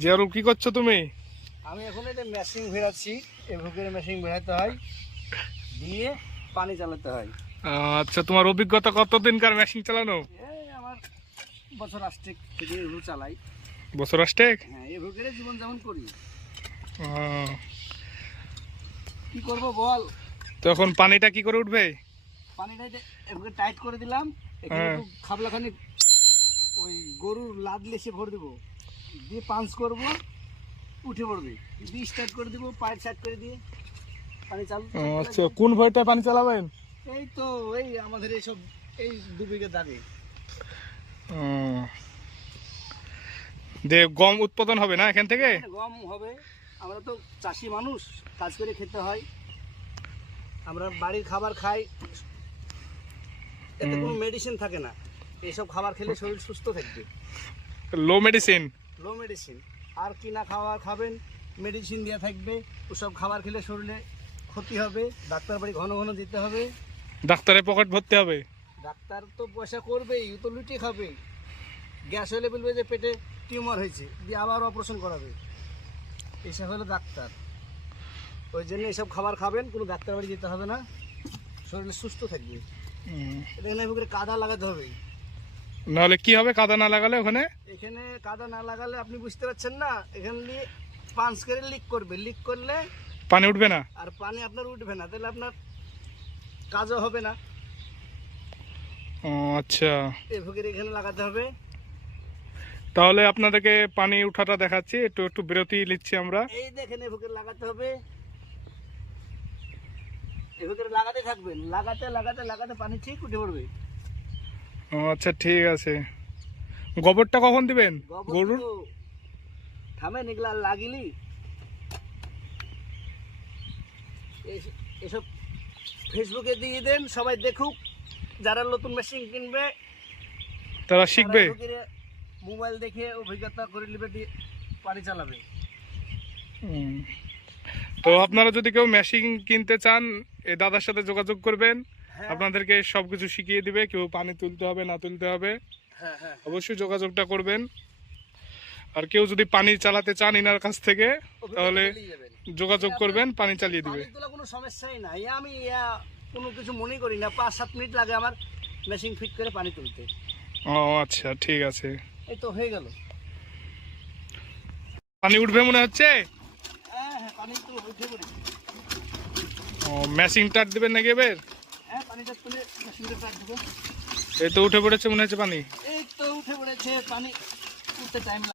জিয়ারুল কি করছো তুমি? আমি এখন এটা মেশিন ভেড়াচ্ছি, এভাবে মেশিন ভেড়াতে হয়, দিয়ে পানি চালাতে হয়। আচ্ছা, তোমার অভিজ্ঞতা কতদিনকার মেশিন চালানো? এই আমার বছর 8 থেকে এভাবে চালাই। বছর 8? হ্যাঁ, এভাবে জীবন যেমন করি। আহ, কি করব বল? তো এখন পানিটা কি করে উঠবে? পানিটা এভাবে টাইট করে দিলাম, এখানে একটু খাবলাখানি ওই গরুর লাদ লেসে ভরে দেবো, দিয়ে পাঞ্চ করব, উঠে পড়বে, দিয়ে স্টার্ট করে দেবো, পাইপ সাইড করে দিয়ে পানি চালু। আচ্ছা, কোন ভয়টা পানি চালাবেন? এই তো এই আমাদের এইসব এই 2 বিঘা দাগে গম উৎপাদন হবে না এখান থেকে? গম হবে। আমরা তো চাষি মানুষ, কাজ করে খেতে হয়, আমরা বাড়ির খাবার খাই, এতে কোনো মেডিসিন থাকে না। এইসব খাবার খেলে শরীর সুস্থ থাকবে। লো মেডিসিন? লো মেডিসিন। আর কিনা খাবার খাবেন, মেডিসিন দেওয়া থাকবে, ওসব খাবার খেলে শরীরে ক্ষতি হবে, ডাক্তার বাড়ি ঘন ঘন যেতে হবে, ডাক্তারের পকেট ভরতে হবে। ডাক্তার তো পয়সা করবেই, ও তো লুটি খাবে। গ্যাস হলে বলবে যে পেটে টিউমার হয়েছে, দিয়ে আবার অপারেশন করাবে। এসব হলো ডাক্তার। ওই জন্য এসব খাবার খাবেন, কোনো ডাক্তার বাড়ি যেতে হবে না, শরীরে সুস্থ থাকবে। এখানে কাদা লাগাতে হবে। নাহলে কি হবে কাদা না লাগালে? ওখানে এখানে কাদা না লাগালে আপনি বুঝতে পারছেন না, এখানে দিয়ে পাঞ্চ করে লিক করবে, লিক করলে পানি উঠবে না, আর পানি আপনার উঠবে না, তাহলে আপনার কাজও হবে না। আচ্ছা, এভাবে এখানে লাগাতে হবে। তাহলে আপনাদেরকে পানি উঠাটা দেখাচ্ছি, একটু একটু বিরতি নিচ্ছি আমরা। এই দেখেন, এভাবে লাগাতে হবে, এভাবে লাগাতে থাকবেন, লাগাতে লাগাতে লাগাতে পানি ঠিক উঠে পড়বে। আচ্ছা, ঠিক আছে। গোবরটা কখন দিবেন গরুর? থামেন, এগুলা লাগিলি এসব ফেসবুকে দিয়ে দেন, সবাই দেখুক, যারা নতুন মেশিন কিনবে তারা শিখবে, মোবাইল দেখে অভিজ্ঞতা করে নেবে, দিয়ে পানি চালাবে। তো আপনারা যদি কেউ মেশিন কিনতে চান, এই দাদার সাথে যোগাযোগ করবেন, আপনাদেরকে সবকিছু শিখিয়ে দিবে, কেউ পানি তুলতে হবে না তুলতে হবে। অবশ্যই যোগাযোগটা করবেন। আর কেউ যদি পানি চালাতে চান ইনার কাছ থেকে, তাহলে যোগাযোগ করবেন, পানি চালিয়ে দিবে। কোনো সমস্যাই নাই, আমি কোনো কিছু মনে করি না, 5-7 মিনিট লাগে আমার মেশিন ফিট করে পানি তুলতে। ও আচ্ছা, ঠিক আছে। এই তো হয়ে গেল। পানি উঠবে মনে হচ্ছে? হ্যাঁ, পানি তো উঠে পড়ে। মেশিন টাট দিবেন নাকি এবার? হ্যাঁ, পানিটা তুলে মেশিনটা টাট দেবো। এই তো উঠে পড়েছে মনে হচ্ছে পানি। এই তো উঠে পড়েছে, পানি উঠতে টাইম